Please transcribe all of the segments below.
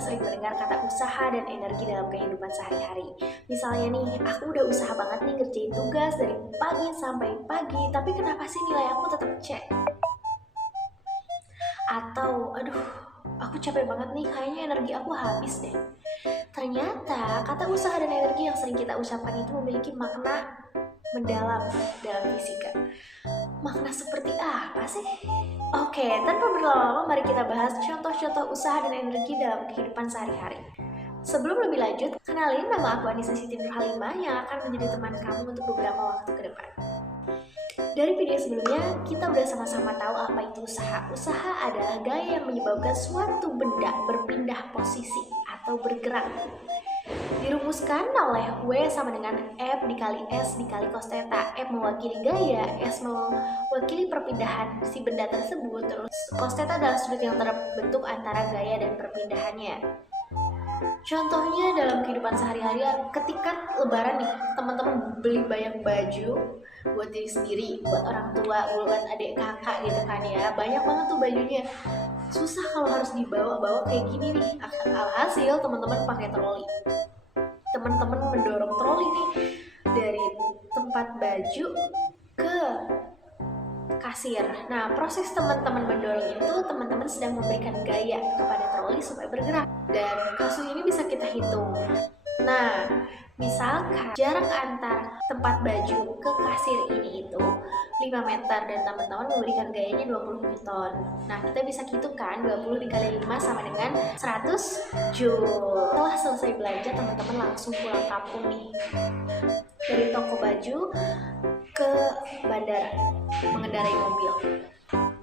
kita sering mendengar kata usaha dan energi dalam kehidupan sehari-hari. Misalnya nih, aku udah usaha banget nih ngerjain tugas dari pagi sampai pagi, tapi kenapa sih nilai aku tetap C? Atau, aduh, aku capek banget nih, kayaknya energi aku habis deh. Ternyata, kata usaha dan energi yang sering kita ucapkan itu memiliki makna mendalam dalam fisika. Makna seperti apa sih? Oke, tanpa berlama-lama mari kita bahas contoh-contoh usaha dan energi dalam kehidupan sehari-hari. Sebelum lebih lanjut, kenalin nama aku Anissa Siti Nurhalimah yang akan menjadi teman kamu untuk beberapa waktu ke depan. Dari video sebelumnya, kita udah sama-sama tahu apa itu usaha. Usaha adalah gaya yang menyebabkan suatu benda berpindah posisi atau bergerak. Dirumuskan oleh W sama dengan F dikali S dikali cos theta. F mewakili gaya, S mewakili perpindahan si benda tersebut. Terus cos theta adalah sudut yang terbentuk antara gaya dan perpindahannya. Contohnya dalam kehidupan sehari-hari, ketika lebaran nih, teman-teman beli banyak baju buat diri sendiri, buat orang tua, buat adik kakak gitu kan ya. Banyak banget tuh bajunya. Susah kalau harus dibawa-bawa kayak gini nih. Alhasil teman-teman pakai troli. Teman-teman mendorong troli nih dari tempat baju ke kasir. Nah, proses teman-teman mendorong itu, teman-teman sedang memberikan gaya kepada troli supaya bergerak. Dan kasus ini bisa kita hitung. Nah, misalkan jarak antar tempat baju ke kasir ini itu 5 meter dan teman-teman memberikan gayanya 20 Newton. Nah, kita bisa hitungkan 20 dikali 5 sama dengan 100 Joule. Setelah selesai belanja, teman-teman langsung pulang kampung nih. Dari toko baju ke bandara, mengendarai mobil.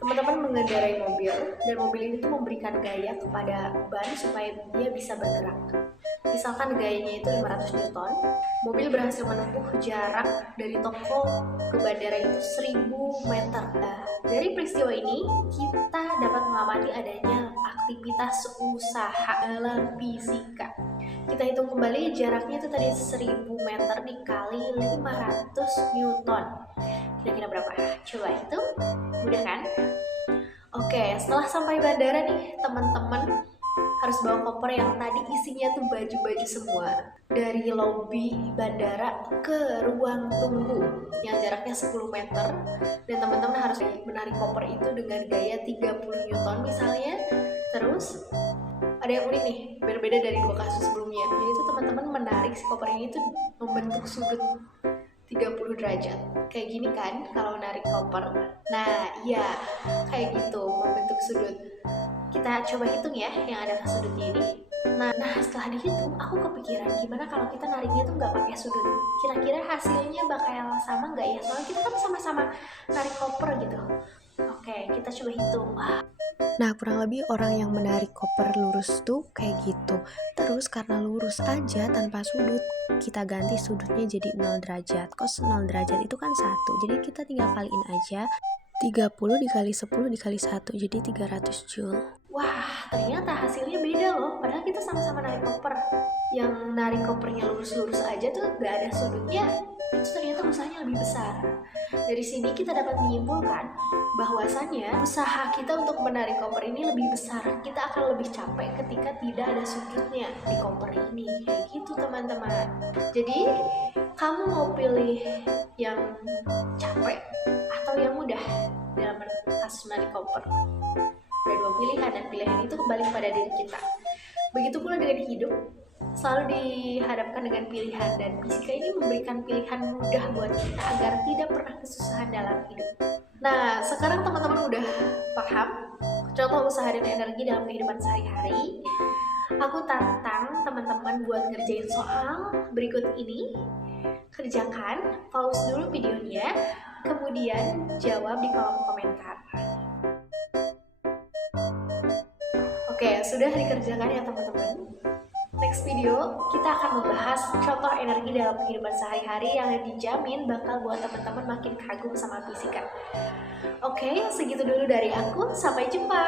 Teman-teman mengendarai mobil, dan mobil ini tuh memberikan gaya kepada ban supaya dia bisa bergerak. Misalkan gayanya itu 500 Newton, mobil berhasil menempuh jarak dari toko ke bandara itu 1000 meter. Nah, dari peristiwa ini, kita dapat mengamati adanya aktivitas usaha dalam fisika. Kita hitung kembali jaraknya itu tadi 1000 meter dikali 500 Newton. Kira-kira berapa? Coba hitung, mudah kan? Oke, setelah sampai bandara nih, teman-teman harus bawa koper yang tadi isinya tuh baju-baju semua. Dari lobi bandara ke ruang tunggu yang jaraknya 10 meter. Dan teman-teman harus menarik koper itu dengan gaya 30 Newton misalnya. Terus ada yang unik nih, berbeda dari 2 kasus sebelumnya. Yaitu teman-teman menarik si koper ini tuh membentuk sudut 30 derajat. Kayak gini kan kalau narik koper. Nah, iya, kayak gitu membentuk sudut. Kita coba hitung ya yang ada sudutnya ini. Nah, setelah dihitung, aku kepikiran gimana kalau kita nariknya tuh nggak pakai sudut. Kira-kira hasilnya bakal sama nggak ya? Soalnya kita kan sama-sama narik koper gitu. Oke, kita coba hitung. Nah, kurang lebih orang yang menarik koper lurus tuh kayak gitu. Terus karena lurus aja tanpa sudut, kita ganti sudutnya jadi 0 derajat. Cos 0 derajat itu kan 1. Jadi kita tinggal kaliin aja. 30 dikali 10 dikali 1, jadi 300 Joule. Wah, ternyata hasilnya beda loh. Padahal kita sama-sama narik koper. Yang narik kopernya lurus-lurus aja tuh gak ada sudutnya, itu ternyata usahanya lebih besar. Dari sini kita dapat menyimpulkan bahwasannya usaha kita untuk menarik koper ini lebih besar. Kita akan lebih capek ketika tidak ada sudutnya di koper ini. Kayak gitu teman-teman. Jadi kamu mau pilih yang capek atau yang mudah dalam kasus menarik koper? Ada 2 pilihan, dan pilihan itu kembali kepada diri kita. Begitu pula dengan hidup, selalu dihadapkan dengan pilihan, dan fisika ini memberikan pilihan mudah buat kita agar tidak pernah kesusahan dalam hidup. Nah, sekarang teman-teman udah paham contoh usaha dan energi dalam kehidupan sehari-hari. Aku tantang teman-teman buat ngerjain soal berikut ini. Kerjakan, pause dulu videonya, kemudian jawab di kolom komentar. Oke, sudah dikerjakan ya teman-teman. Next video, kita akan membahas contoh energi dalam kehidupan sehari-hari yang dijamin bakal buat teman-teman makin kagum sama fisika. Oke, segitu dulu dari aku. Sampai jumpa.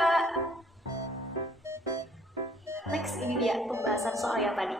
Next, ini dia pembahasan soal yang tadi.